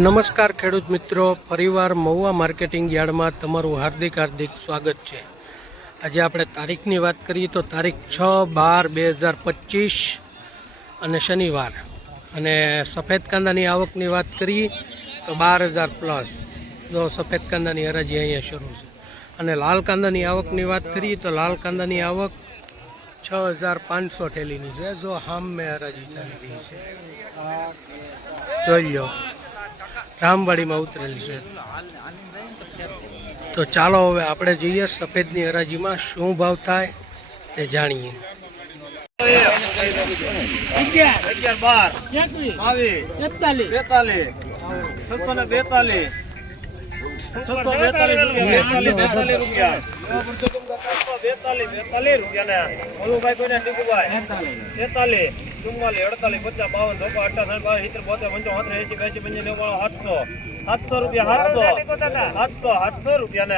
નમસ્કાર ખેડૂત મિત્રો, ફરીવાર મહુવા માર્કેટિંગ યાર્ડમાં તમારું હાર્દિક સ્વાગત છે। આજે આપણે તારીખની વાત કરીએ તો તારીખ 6/12/2025 અને શનિવાર। અને સફેદ કાંદાની આવકની વાત કરીએ તો 12,000 પ્લસ જો સફેદ કાંદાની હરાજી અહીંયા શરૂ છે। અને લાલ કાંદાની આવકની વાત કરીએ તો લાલ કાંદાની આવક 6,500 ઠેલીની છે। જો સામે હરાજી ચાલી રહી છે, જોઈ લો, રામવાડીમાં ઉતરેલી છે। તો ચાલો હવે આપણે જઈએ સફેદની હરાજીમાં શું ભાવ થાય તે જાણીએ। 700 રૂપિયા 700 રૂપિયા ને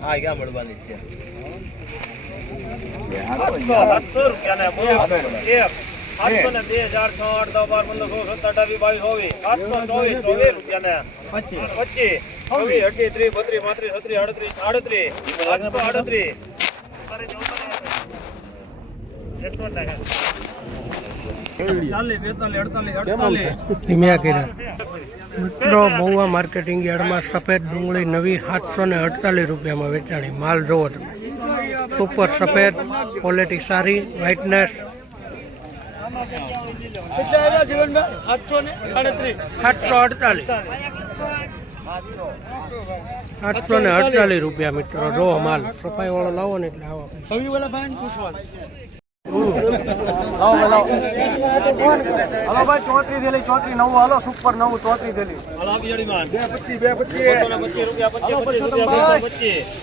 હા ક્યાં મળવાની છે 700 રૂપિયા ને 700 ને 2006 8 10 12 15 16 17 22 રૂપિયા ને 25 28 30 32 33 38 38 મિત્રો મહુવા માર્કેટિંગ યાર્ડમાં સફેદ ડુંગળી નવી 748 રૂપિયામાં વેચાણી। માલ જોવો તમે, સુપર સફેદ, ક્વોલિટી સારી, વ્હાઇટનેસ। 748 રૂપિયા મિત્રો, રો માલ સફાઈ વાળો લાવો ને એટલે આવો। હાલો ભાઈ 34 થેલી 34 9 હાલો સુપર 9 34 થેલી હાલો આપી માન 225 રૂપિયા 25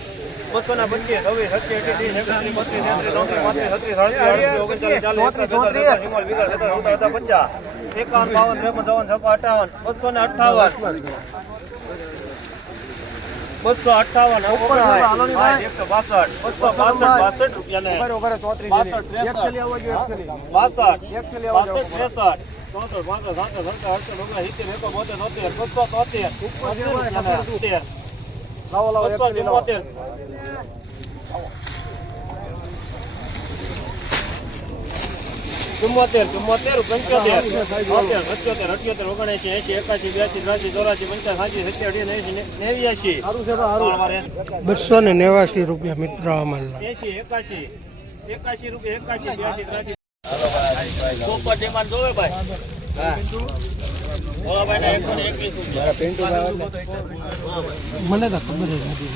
₹289 રૂપિયા મિત્ર અમાલ 81 રૂપિયા 81 મને તો ખબર જ નથી।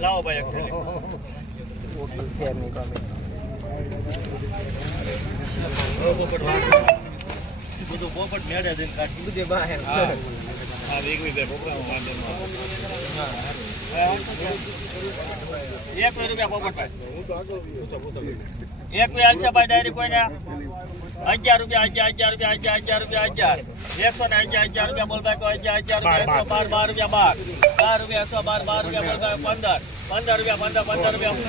લાવો ભાઈ બધું પોપટ મેળે દે બધે બહાર હા વેગવી પોપડા ₹1 પોપટ ભાઈ 1 આલશે ભાઈ ડાયરેક્ટ કોઈને 11 રૂપિયા 11 રૂપિયા 111 રૂપિયા બોલ ભાઈ કોઈ 11 રૂપિયા 12 રૂપિયા 12 રૂપિયા 15 રૂપિયા 16 રૂપિયા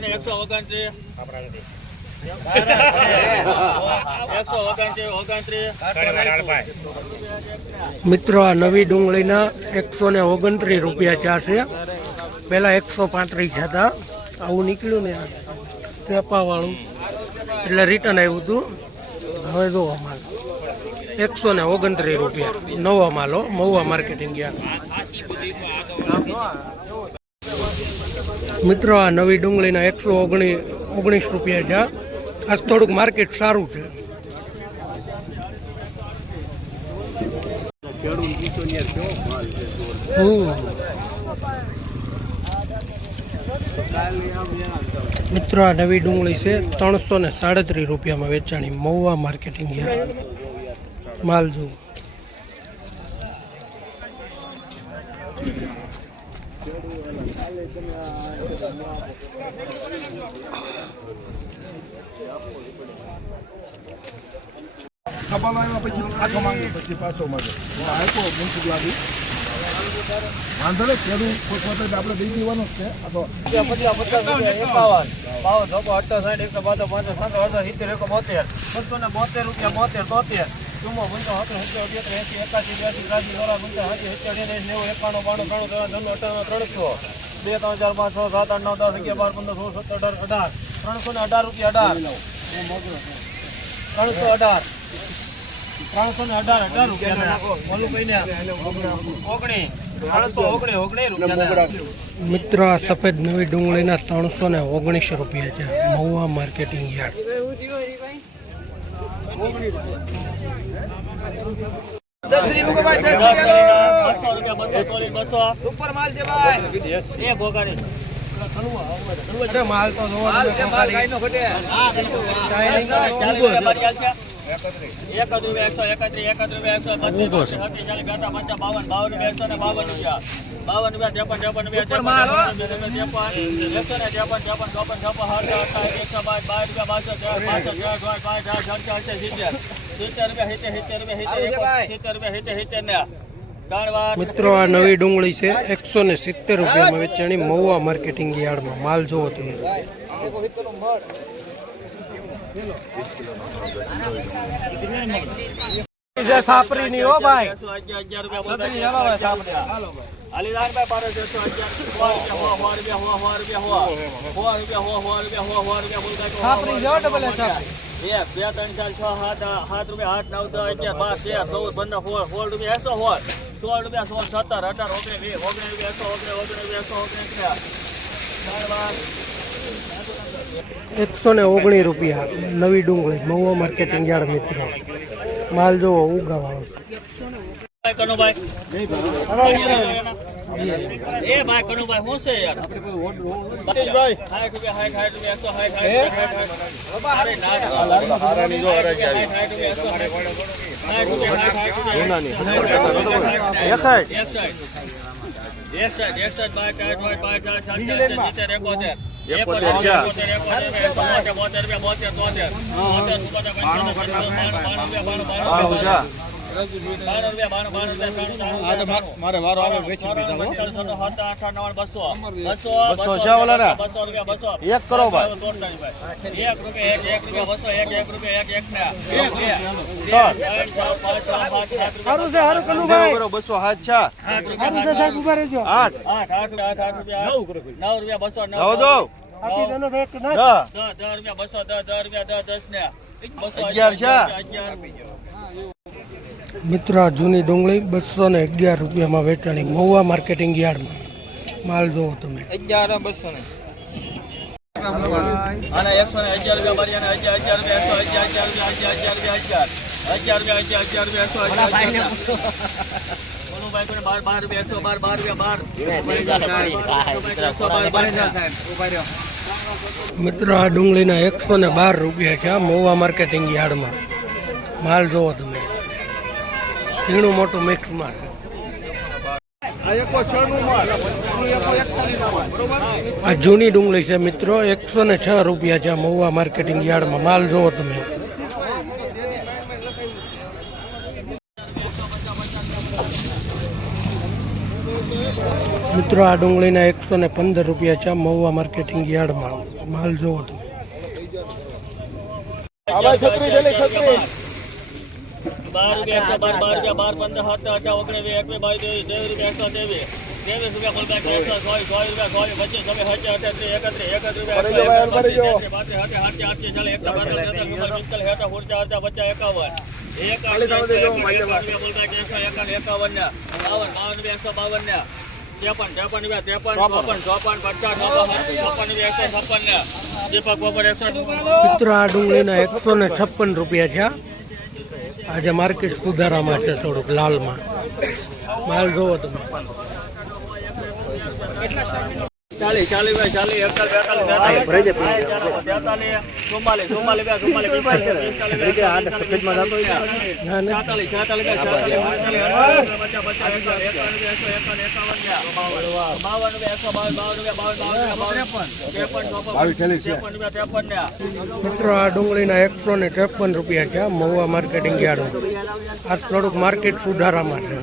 129 મિત્રો આ નવી ડુંગળીના 129 રૂપિયા ચા છે। પહેલા 135 હતા, આવું નીકળ્યું ને પેપા વાળું એટલે રિટર્ન આવ્યું હતું। હવે જો માલ 129 રૂપિયા, નવો માલ મહુવા માર્કેટિંગ યાર્ડ। મિત્રો આ નવી ડુંગળીના 119 રૂપિયા છે. આજ થોડુંક માર્કેટ સારું છે. મિત્રો આ નવી ડુંગળી છે 337 રૂપિયામાં વેચાણી મહુવા માર્કેટિંગ યાર્ડ. માલ જો પછી પાછો માંગે પછી પાછો માંગે આપ્યો મૂંચું લાગી વાંધો ને ખેડૂત પોતે આપણે દઈ દેવાનો જ છે. આ તો 50 51 ભાવ ધોકો 68 152 55 70 172 272 રૂપિયા 72 ચુમ્મો 55 70 81 82 83 84 90 91 92 300 2 3 4 5 6 7 8 9 10 11 12 15 16 17 18 318 રૂપિયા 318 રૂપિયા બોલું કઈને 19 મિત્રો આ સફેદ નવી ડુંગળીના 319 રૂપિયા છે મહુવા માર્કેટિંગ યાર્ડ. માલ તો મિત્રો આ નવી ડુંગળી છે 170 રૂપિયામાં વેચાણી મહુવા માર્કેટિંગ યાર્ડમાં. માલ જોવો તમે. સાપરી ની હો ભાઈ એક બે ત્રણ ચાર છ સાત રૂપિયા 8 9 10 11 12 13 14 15 16 રૂપિયા 16 17 18 ₹119 રૂપિયા નવી ડુંગળી મહુવા માર્કેટિંગ યાર્ડ. મિત્રો માલ જોવો ઉગાવાળો એ ભાઈ કનુભાઈ શું છે યાર ભાઈ મારે વારો આવે વેચી દીધા એક કરો ભાઈ મિત્રો આ જૂની ડુંગળી 211 રૂપિયામાં વેચાણી મહુવા માર્કેટિંગ યાર્ડમાં. માલ જોવો તમે. 11 મિત્રો આ ડુંગળીના 112 રૂપિયા છે મહુવા માર્કેટિંગ યાર્ડમાં. માલ જોવો તમે. ઝીણું મોટું મિક્સમાં છે. આ જૂની ડુંગળી છે મિત્રો 106 રૂપિયા છે મહુવા માર્કેટિંગ યાર્ડમાં. માલ જોવો તમે. મિત્રો આ ડુંગળીના 115 રૂપિયા છે મહુવા માર્કેટિંગ યાર્ડમાં. માલ જોવો તમે. 53 54 દીપક બોપર 156 મિત્રો આ ડુંગળીના 156 રૂપિયા છે. આજે માર્કેટ સુધારામાં છે, થોડુંક લાલમાં માલ જોવો તમે. 40 ભાઈ 40 મિત્રો આ ડુંગળીના 153 રૂપિયા છે મહુવા માર્કેટિંગ યાર્ડ. આ થોડુંક માર્કેટ સુધારામાં છે.